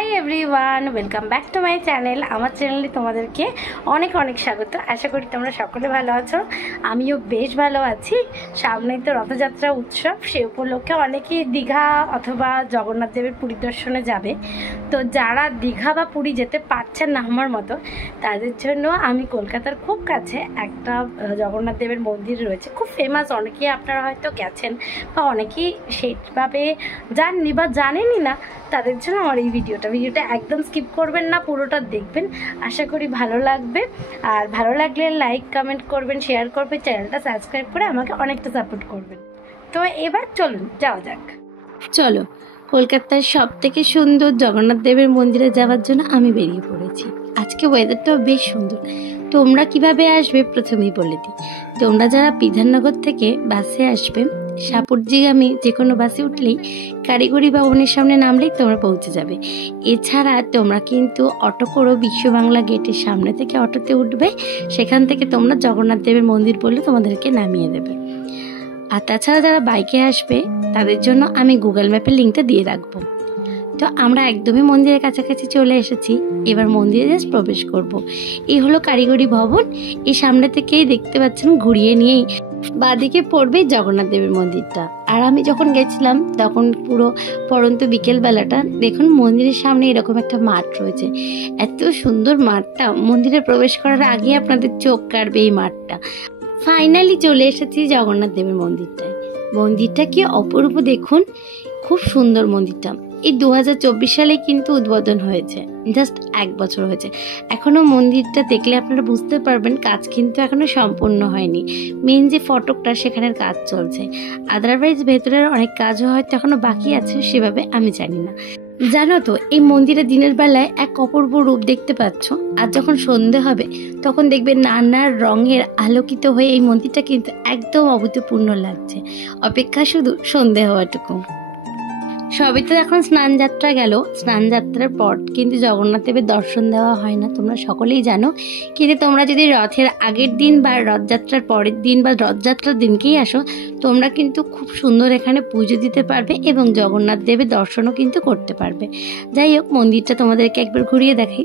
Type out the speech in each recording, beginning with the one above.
Hi everyone, welcome back to my channel. আমার চ্যানেলে তোমাদেরকে অনেক অনেক স্বাগত। আশা করি তোমরা সকলে ভালো আছো, আমিও বেশ ভালো আছি। সামনেই তো রথযাত্রা উৎসব, সে উপলক্ষে অনেকেই দীঘা অথবা জগন্নাথ দেবের পুরী দর্শনে যাবে। তো যারা দীঘা বা পুরী যেতে পারছেন না আমার মতো, তাদের জন্য আমি কলকাতার খুব কাছে একটা জগন্নাথ দেবের মন্দির রয়েছে, খুব ফেমাস, অনেকেই আপনারা হয়তো গেছেন বা অনেকেই সেইভাবে জাননি বা জানেনই না। তাদের জন্য আমার এই ভিডিওটা একদম স্কিপ করবেন না, পুরোটা দেখবেন, আশা করি ভালো লাগবে। আর ভালো লাগলে লাইক কমেন্ট করবেন, শেয়ার করবেন, চ্যানেলটা সাবস্ক্রাইব করে আমাকে অনেকটা সাপোর্ট করবেন। তো এবার চলুন যাওয়া যাক। চলো, কলকাতার সব থেকে সুন্দর জগন্নাথ দেবের মন্দিরে যাওয়ার জন্য আমি বেরিয়ে পড়েছি। আজকে ওয়েদারটাও বেশ সুন্দর। তোমরা কিভাবে আসবে প্রথমেই বলে দিই। তোমরা যারা বিধাননগর থেকে বাসে আসবে, সাপুরজিগামী যে কোনো বাসে উঠলেই কারিগরি ভবনের সামনে নামলেই তোমরা পৌঁছে যাবে। এছাড়া তোমরা কিন্তু অটো করো, বিশ্ব বাংলা গেটের সামনে থেকে অটোতে উঠবে, সেখান থেকে তোমরা জগন্নাথ দেবের মন্দির বললে তোমাদেরকে নামিয়ে দেবে। আর তাছাড়া যারা বাইকে আসবে তাদের জন্য আমি গুগল ম্যাপের লিঙ্কটা দিয়ে রাখবো। তো আমরা একদমই মন্দিরের কাছাকাছি চলে এসেছি, এবার মন্দিরে জাস্ট প্রবেশ করব। এই হলো কারিগরি ভবন। এই সামনে থেকেই দেখতে পাচ্ছেন, ঘুরিয়ে নিয়েই বাঁদিকে পড়বে জগন্নাথ দেবের মন্দিরটা। আর আমি যখন গেছিলাম তখন পুরো পরন্ত বিকেলবেলাটা, দেখুন মন্দিরের সামনে এরকম একটা মাঠ রয়েছে। এত সুন্দর মাঠটা, মন্দিরে প্রবেশ করার আগে আপনাদের চোখ কাড়বে এই মাঠটা। ফাইনালি চলে এসেছি জগন্নাথ দেবের মন্দিরটায়। মন্দিরটা কি অপূর্ব দেখুন, খুব সুন্দর মন্দিরটা। এই 2024 সালে কিন্তু উদ্বোধন হয়েছে, জাস্ট 1 বছর হয়েছে। এখনো মন্দিরটা দেখলে আপনারা বুঝতে পারবেন কাজ কিন্তু এখনো সম্পূর্ণ হয়নি। মেন যে ফটকটা সেখানের কাজ চলছে, আদারওয়াইজ ভেতরের অনেক কাজও হয়তো এখনো বাকি আছে, সেভাবে আমি জানি না। জানো তো, এই মন্দিরে দিনের বেলায় এক অপূর্ব রূপ দেখতে পাচ্ছ, আর যখন সন্ধে হবে তখন দেখবে নানা রঙের আলোকিত হয়ে এই মন্দিরটা কিন্তু একদম অভূতপূর্ণ লাগছে। অপেক্ষা শুধু সন্ধে হওয়াটুকু। সবই তো এখন স্নান যাত্রা গেল, স্নান যাত্রার পর কিন্তু জগন্নাথ দেবের দর্শন দেওয়া হয় না, তোমরা সকলেই জানো। কিন্তু তোমরা যদি রথের আগের দিন বা রথযাত্রার পরের দিন বা রথযাত্রার দিনকেই আসো, তোমরা কিন্তু খুব সুন্দর এখানে পুজো দিতে পারবে এবং জগন্নাথ দেবের দর্শনও কিন্তু করতে পারবে। যাই হোক, মন্দিরটা তোমাদেরকে একবার ঘুরিয়ে দেখাই।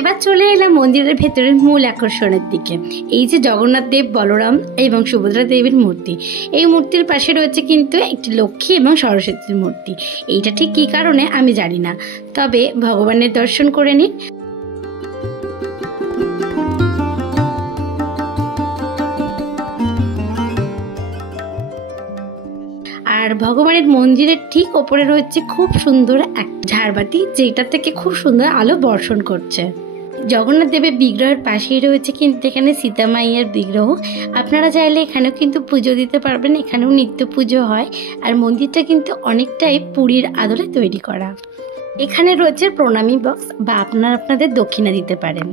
এবার চলে এলাম মন্দিরের ভেতরের মূল আকর্ষণের দিকে। এই যে জগন্নাথ দেব, বলরাম এবং সুভদ্রা দেবীর মূর্তি, এই মূর্তির পাশে রয়েছে কিন্তু একটি লক্ষ্মী এবং সরস্বতীর মূর্তি। এইটা ঠিক কী কারণে আমি জানি না, তবে ভগবানের দর্শন করে নিন। আর ভগবানের মন্দিরের ঠিক ওপরে রয়েছে খুব সুন্দর এক ঝাড়বাতি, যেটা থেকে খুব সুন্দর আলো বর্ষণ করছে। জগন্নাথ দেবের বিগ্রহের পাশেই রয়েছে কিন্তু এখানে সীতা মাইয়ার বিগ্রহ। আপনারা চাইলে এখানেও কিন্তু পুজো দিতে পারবেন, এখানেও নিত্য পুজো হয়। আর মন্দিরটা কিন্তু অনেকটাই পুরীর আদলে তৈরি করা। এখানে রয়েছে প্রণামী বক্স, বা আপনারা আপনাদের দক্ষিণা দিতে পারেন।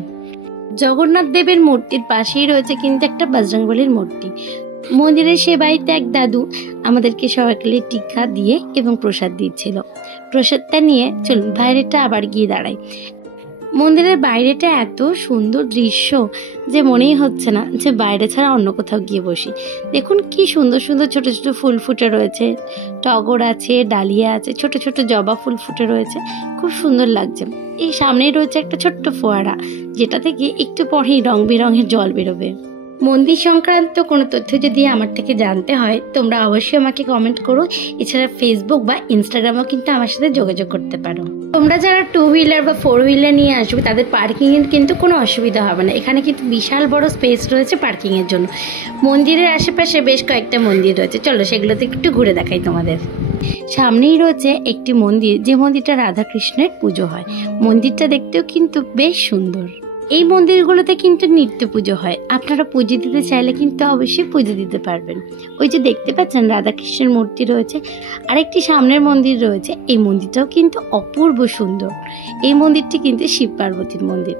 জগন্নাথ দেবের মূর্তির পাশেই রয়েছে কিন্তু একটা বজরংবলীর মূর্তি। মন্দিরের সেবাইতে এক দাদু আমাদেরকে সবাইকে টিকা দিয়ে এবং প্রসাদ দিচ্ছিল। প্রসাদটা নিয়ে চলুন বাইরেটা আবার গিয়ে দাঁড়াই। মন্দিরের বাইরেটা এত সুন্দর দৃশ্য যে মনেই হচ্ছে না যে বাইরে ছাড়া অন্য কোথাও গিয়ে বসি। দেখুন কি সুন্দর সুন্দর ছোট ছোট ফুল ফুটে রয়েছে, টগর আছে, ডালিয়া আছে, ছোট ছোট জবা ফুল ফুটে রয়েছে, খুব সুন্দর লাগছে। এই সামনেই রয়েছে একটা ছোট্ট ফোয়ারা, যেটা থেকে একটু পরেই রং বেরঙের জল বেরোবে। মন্দির সংক্রান্ত কোনো তথ্য যদি আমার থেকে জানতে হয়, তোমরা অবশ্যই আমাকে কমেন্ট করো। এছাড়া ফেসবুক বা ইনস্টাগ্রামও কিন্তু আমার সাথে যোগাযোগ করতে পারো। তোমরা যারা 2 হুইলার বা 4 হুইলার নিয়ে আসবে, তাদের পার্কিংয়ের কিন্তু কোনো অসুবিধা হবে না। এখানে কিন্তু বিশাল বড় স্পেস রয়েছে পার্কিংয়ের জন্য। মন্দিরের আশেপাশে বেশ কয়েকটা মন্দির রয়েছে, চলো সেগুলোতে একটু ঘুরে দেখাই তোমাদের। সামনেই রয়েছে একটি মন্দির, যে মন্দিরটা রাধাকৃষ্ণের পুজো হয়। মন্দিরটা দেখতেও কিন্তু বেশ সুন্দর। এই মন্দিরগুলোতে কিন্তু নিত্য পুজো হয়, আপনারা পুজো দিতে চাইলে কিন্তু অবশ্যই পুজো দিতে পারবেন। ওই যে দেখতে পাচ্ছেন রাধাকৃষ্ণের মূর্তি রয়েছে, আরেকটি সামনের মন্দির রয়েছে। এই মন্দিরটাও কিন্তু অপূর্ব সুন্দর। এই মন্দিরটি কিন্তু শিব পার্বতীর মন্দির।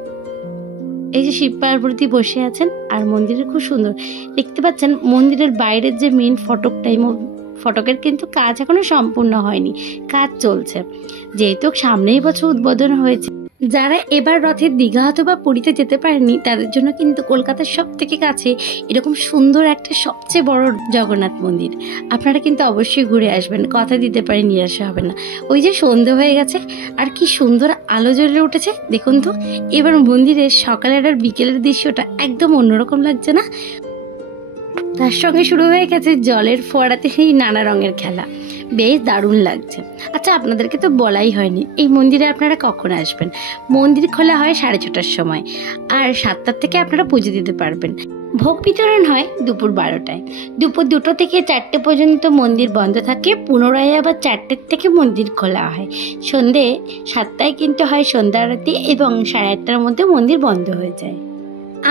এই যে শিব পার্বতী বসে আছেন, আর মন্দিরে খুব সুন্দর দেখতে পাচ্ছেন। মন্দিরের বাইরের যে মেন ফটকটা, ফটকের কিন্তু কাজ এখনো সম্পূর্ণ হয়নি, কাজ চলছে। যেহেতু সামনেই বছর উদ্বোধন হয়েছে, যারা এবার রথের দীঘা অথবা পুরীতে যেতে পারেনি তাদের জন্য কিন্তু কলকাতার সব থেকে কাছে এরকম সুন্দর একটা সবচেয়ে বড় জগন্নাথ মন্দির। আপনারা কিন্তু অবশ্যই ঘুরে আসবেন, কথা দিতে পারি নিরাশা হবে না। ওই যে সন্ধে হয়ে গেছে, আর কি সুন্দর আলো জ্বলে উঠেছে দেখুন তো। এবার মন্দিরের সকালের আর বিকেলের দৃশ্যটা একদম অন্যরকম লাগছে না? তার সঙ্গে শুরু হয়ে গেছে জলের ফোয়ারাতে সেই নানা রঙের খেলা, বেশ দারুণ লাগছে। আচ্ছা, আপনাদেরকে তো বলাই হয়নি এই মন্দিরে আপনারা কখন আসবেন। মন্দির খোলা হয় 6:30টার সময়, আর 7টার থেকে আপনারা পুজো দিতে পারবেন। ভোগ বিতরণ হয় দুপুর 12টায়। দুপুর 2টো থেকে 4টে পর্যন্ত মন্দির বন্ধ থাকে, পুনরায় আবার 4টের থেকে মন্দির খোলা হয়। সন্ধে 7টায় কিন্তু হয় সন্ধ্যা আরতি, এবং 8:30টার মধ্যে মন্দির বন্ধ হয়ে যায়।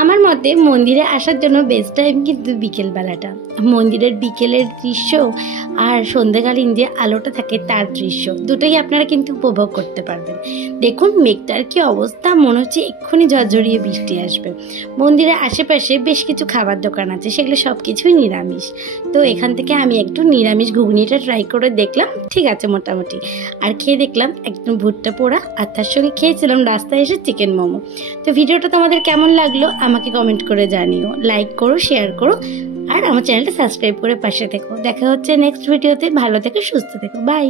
আমার মতে মন্দিরে আসার জন্য বেস্ট টাইম কিন্তু বিকেলবেলাটা। মন্দিরের বিকেলের দৃশ্য আর সন্ধ্যাকালীন যে আলোটা থাকে তার দৃশ্য, দুটোই আপনারা কিন্তু উপভোগ করতে পারবেন। দেখুন মেঘটার কি অবস্থা, মনে হচ্ছে এক্ষুনি ঝরঝরিয়ে বৃষ্টি আসবে। মন্দিরের আশেপাশে বেশ কিছু খাবার দোকান আছে, সেগুলো সব কিছুই নিরামিষ। তো এখান থেকে আমি একটু নিরামিষ ঘুগনিটা ট্রাই করে দেখলাম, ঠিক আছে মোটামুটি। আর খেয়ে দেখলাম একদম ভুট্টা পোড়া, আর তার সঙ্গে খেয়েছিলাম রাস্তায় এসে চিকেন মোমো। তো ভিডিওটা তোমাদের কেমন লাগলো আমাকে কমেন্ট করে জানিও, লাইক করো, শেয়ার করো, আর আমার চ্যানেলটা সাবস্ক্রাইব করে পাশে থেকো। দেখা হচ্ছে নেক্সট ভিডিওতে। ভালো থেকো, সুস্থ থেকো, বাই।